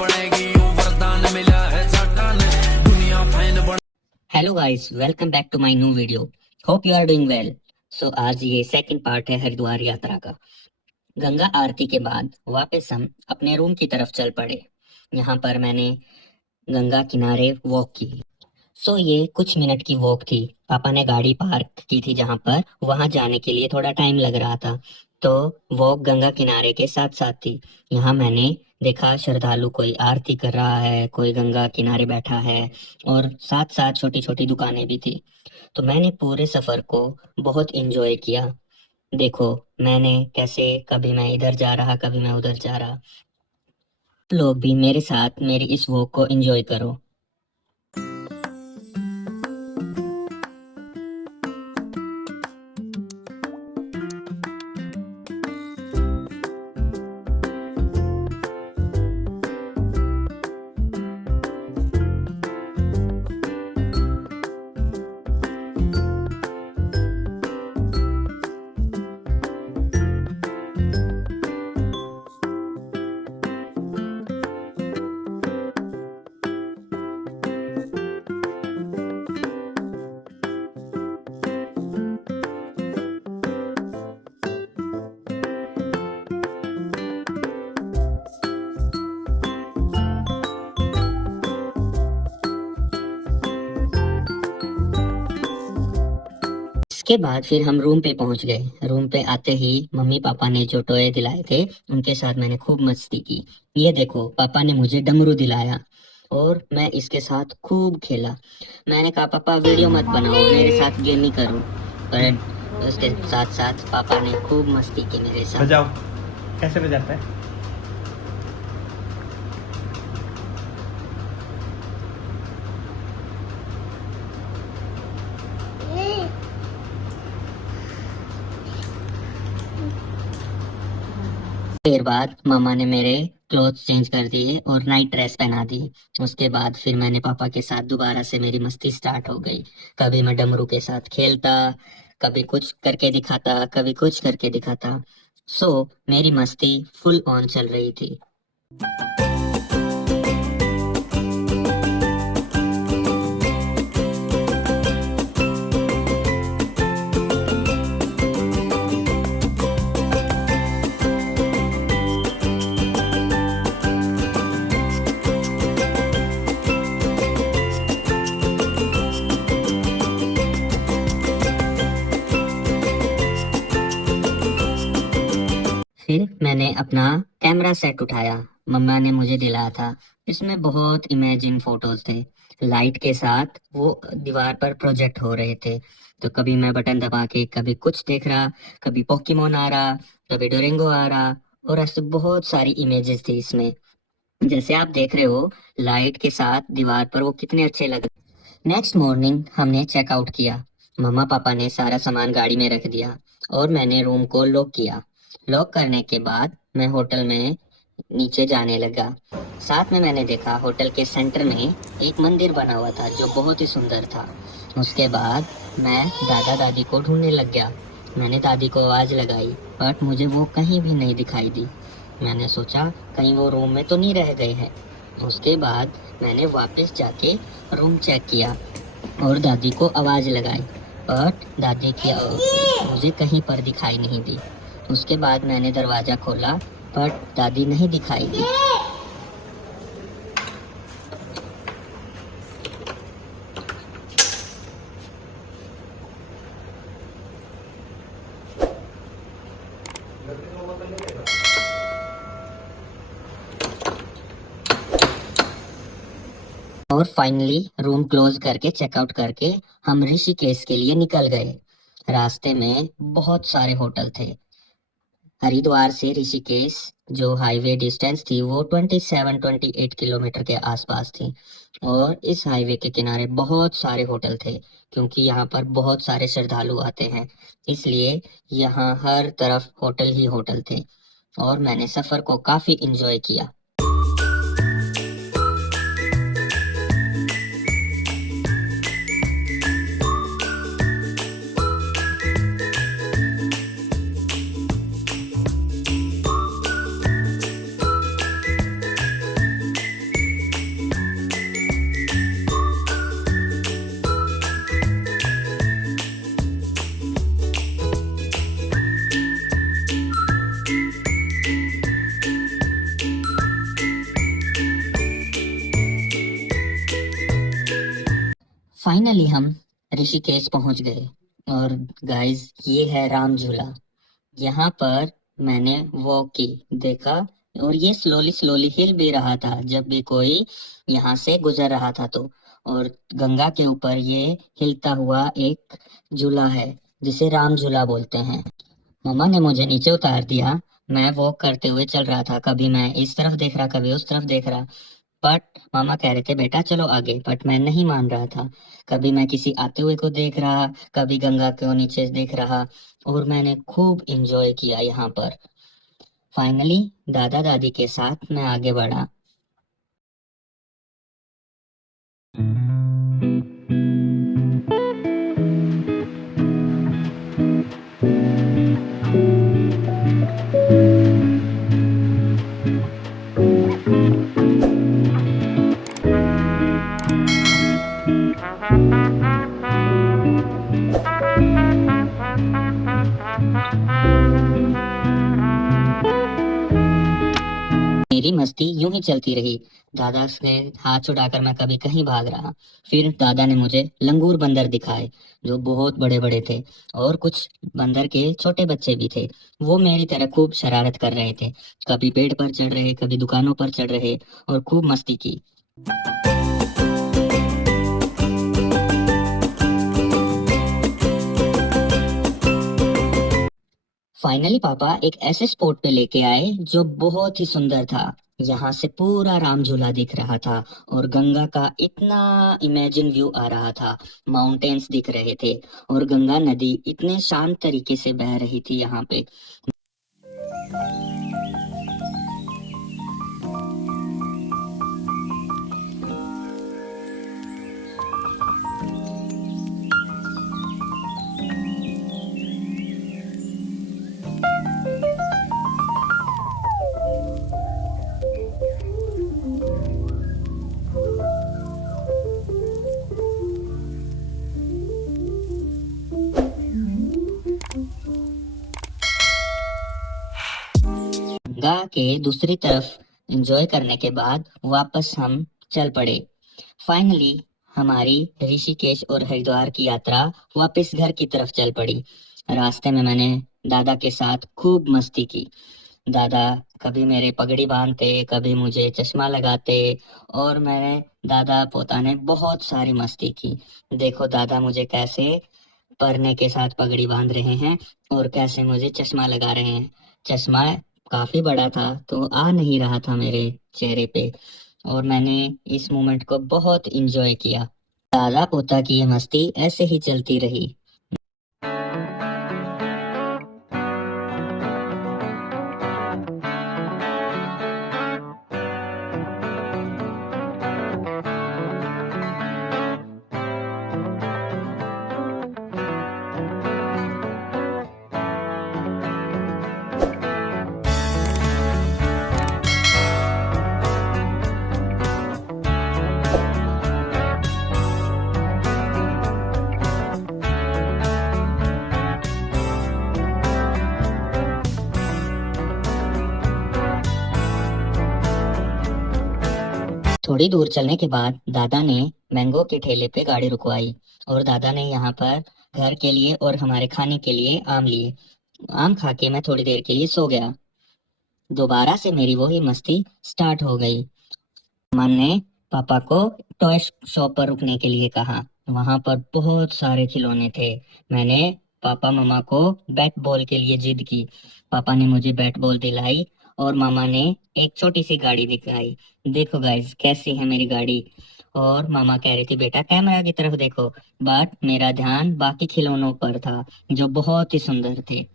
बढ़ेगी, वो वरदान मिला है साटा ने, दुनिया फैन बन। Hello guys, welcome back to my new video. Hope you are doing well. So आज ये सेकंड पार्ट है हरिद्वार यात्रा का। गंगा आरती के बाद वापस हम अपने रूम की तरफ चल पड़े। यहाँ पर मैंने गंगा किनारे वॉक की। ये कुछ मिनट की वॉक थी। पापा ने गाड़ी पार्क की थी जहाँ पर, वहां जाने के लिए थोड़ा टाइम लग रहा था। तो वॉक गंगा किनारे के साथ साथ थी। यहाँ मैंने देखा श्रद्धालु कोई आरती कर रहा है, कोई गंगा किनारे बैठा है, और साथ साथ छोटी छोटी दुकानें भी थी। तो मैंने पूरे सफर को बहुत एंजॉय किया। देखो मैंने कैसे, कभी मैं इधर जा रहा, कभी मैं उधर जा रहा। लोग भी मेरे साथ मेरी इस वॉक को एंजॉय करो। इसके बाद फिर हम रूम पे पहुंच गए। रूम पे आते ही मम्मी पापा ने जो टॉय दिलाए थे उनके साथ मैंने खूब मस्ती की। ये देखो, पापा ने मुझे डमरू दिलाया और मैं इसके साथ खूब खेला। मैंने कहा पापा वीडियो मत बनाओ, मेरे साथ गेमिंग करो, पर उसके साथ साथ पापा ने खूब मस्ती की मेरे साथ। बजाओ, कैसे बजाता है? देर बाद मामा ने मेरे क्लोथ्स चेंज कर दिए और नाइट ड्रेस पहना दी। उसके बाद फिर मैंने पापा के साथ दोबारा से मेरी मस्ती स्टार्ट हो गई। कभी मैं डमरू के साथ खेलता, कभी कुछ करके दिखाता, कभी कुछ करके दिखाता। मेरी मस्ती फुल ऑन चल रही थी। फिर मैंने अपना कैमरा सेट उठाया, मम्मा ने मुझे दिलाया था। इसमें बहुत इमेजिन फोटोज थे। लाइट के साथ वो दीवार पर प्रोजेक्ट हो रहे थे। तो कभी मैं बटन दबा के कभी कुछ देख रहा, कभी पोकेमोन आ रहा, कभी डोरेंगो आ रहा, और ऐसे बहुत सारी इमेजेस थी इसमें। जैसे आप देख रहे हो, लाइट के साथ दीवार पर वो कितने अच्छे लग रहे। नेक्स्ट मॉर्निंग हमने चेकआउट किया। मम्मा पापा ने सारा सामान गाड़ी में रख दिया और मैंने रूम को लॉक किया। लॉक करने के बाद मैं होटल में नीचे जाने लगा। साथ में मैंने देखा होटल के सेंटर में एक मंदिर बना हुआ था जो बहुत ही सुंदर था। उसके बाद मैं दादा दादी को ढूंढने लग गया। मैंने दादी को आवाज़ लगाई, बट मुझे वो कहीं भी नहीं दिखाई दी। मैंने सोचा कहीं वो रूम में तो नहीं रह गए हैं। उसके बाद मैंने वापस जाके रूम चेक किया और दादी को आवाज़ लगाई, बट दादी की मुझे कहीं पर दिखाई नहीं दी। उसके बाद मैंने दरवाज़ा खोला, बट दादी नहीं दिखाई दी। और फाइनली रूम क्लोज करके चेकआउट करके हम ऋषिकेश के लिए निकल गए। रास्ते में बहुत सारे होटल थे। हरिद्वार से ऋषिकेश जो हाईवे डिस्टेंस थी वो 27-28 किलोमीटर के आसपास थी। और इस हाईवे के किनारे बहुत सारे होटल थे, क्योंकि यहाँ पर बहुत सारे श्रद्धालु आते हैं, इसलिए यहाँ हर तरफ होटल ही होटल थे। और मैंने सफ़र को काफ़ी इंजॉय किया। फाइनली हम ऋषिकेश पहुंच गए। और गाइस, ये है राम झूला। यहाँ पर मैंने वॉक की, देखा, और ये स्लोली स्लोली हिल भी रहा था जब भी कोई यहाँ से गुजर रहा था तो। और गंगा के ऊपर ये हिलता हुआ एक झूला है जिसे राम झूला बोलते हैं। मम्मा ने मुझे नीचे उतार दिया। मैं वॉक करते हुए चल रहा था, कभी मैं इस तरफ देख रहा, कभी उस तरफ देख रहा। बट मामा कह रहे थे बेटा चलो आगे, बट मैं नहीं मान रहा था। कभी मैं किसी आते हुए को देख रहा, कभी गंगा को नीचे देख रहा, और मैंने खूब इंजॉय किया यहाँ पर। फाइनली दादा दादी के साथ मैं आगे बढ़ा। मेरी मस्ती यूं ही चलती रही। दादा से हाथ छुड़ाकर मैं कभी कहीं भाग रहा। फिर दादा ने मुझे लंगूर बंदर दिखाए जो बहुत बड़े बड़े थे, और कुछ बंदर के छोटे बच्चे भी थे। वो मेरी तरह खूब शरारत कर रहे थे, कभी पेड़ पर चढ़ रहे, कभी दुकानों पर चढ़ रहे, और खूब मस्ती की। फाइनली पापा एक ऐसे स्पॉट पे लेके आए जो बहुत ही सुंदर था। यहाँ से पूरा राम झूला दिख रहा था, और गंगा का इतना इमेजिन व्यू आ रहा था। माउंटेन्स दिख रहे थे, और गंगा नदी इतने शांत तरीके से बह रही थी यहाँ पे। गंगा के दूसरी तरफ एंजॉय करने के बाद वापस हम चल पड़े। फाइनली हमारी ऋषिकेश और हरिद्वार की यात्रा वापस घर की तरफ चल पड़ी। रास्ते में मैंने दादा के साथ खूब मस्ती की। दादा कभी मेरे पगड़ी बांधते, कभी मुझे चश्मा लगाते, और मैंने दादा पोता ने बहुत सारी मस्ती की। देखो दादा मुझे कैसे परने के साथ पगड़ी बांध रहे हैं, और कैसे मुझे चश्मा लगा रहे हैं। चश्मा काफी बड़ा था तो आ नहीं रहा था मेरे चेहरे पे, और मैंने इस मोमेंट को बहुत इंजॉय किया। दादा पोता की ये मस्ती ऐसे ही चलती रही। थोड़ी दूर चलने के बाद दादा ने मैंगो के ठेले पे गाड़ी रुकवाई, और दादा ने यहाँ पर घर के लिए और हमारे खाने के लिए आम लिए। आम खा के मैं थोड़ी देर के लिए सो गया। दोबारा से मेरी वही मस्ती स्टार्ट हो गई। मन ने पापा को टॉय शॉप पर रुकने के लिए कहा। वहां पर बहुत सारे खिलौने थे। मैंने पापा मामा को बैट बॉल के लिए जिद की। पापा ने मुझे बैट बॉल दिलाई, और मामा ने एक छोटी सी गाड़ी दिखाई। देखो गाइस कैसी है मेरी गाड़ी। और मामा कह रही थी बेटा कैमरा की तरफ देखो, बट मेरा ध्यान बाकी खिलौनों पर था जो बहुत ही सुंदर थे।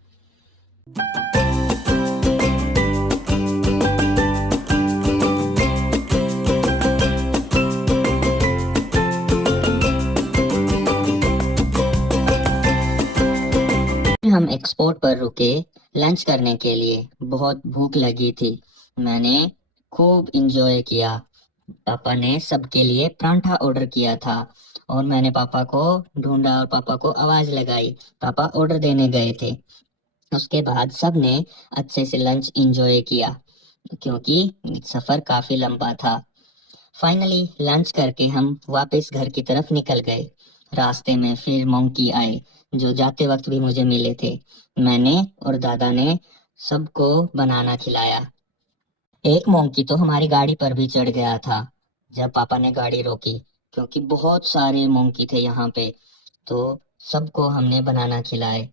हम एक्सपोर्ट पर रुके लंच करने के लिए। बहुत भूख लगी थी। मैंने खूब इंजॉय किया। पापा ने सबके लिए परांठा ऑर्डर किया था, और मैंने पापा को ढूंढा और पापा को आवाज लगाई। पापा ऑर्डर देने गए थे। उसके बाद सबने अच्छे से लंच इंजॉय किया, क्योंकि सफर काफी लंबा था। फाइनली लंच करके हम वापस घर की तरफ निकल गए। रास्ते में फिर मोंकी आए जो जाते वक्त भी मुझे मिले थे। मैंने और दादा ने सबको बनाना खिलाया। एक मोंकी तो हमारी गाड़ी पर भी चढ़ गया था जब पापा ने गाड़ी रोकी, क्योंकि बहुत सारे मोंकी थे यहाँ पे। तो सबको हमने बनाना खिलाए।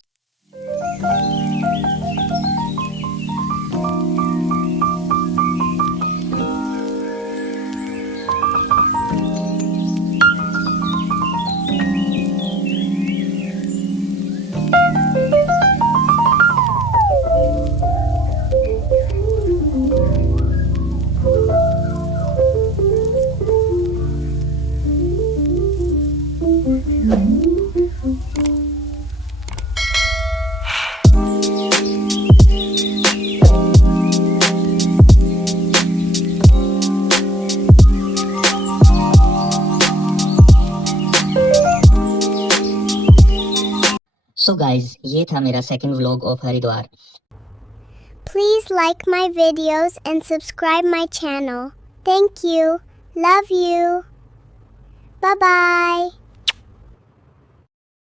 सो गाइज, ये था मेरा second vlog of Haridwar. Please like my videos and subscribe my channel. Thank you. Love you. Bye bye.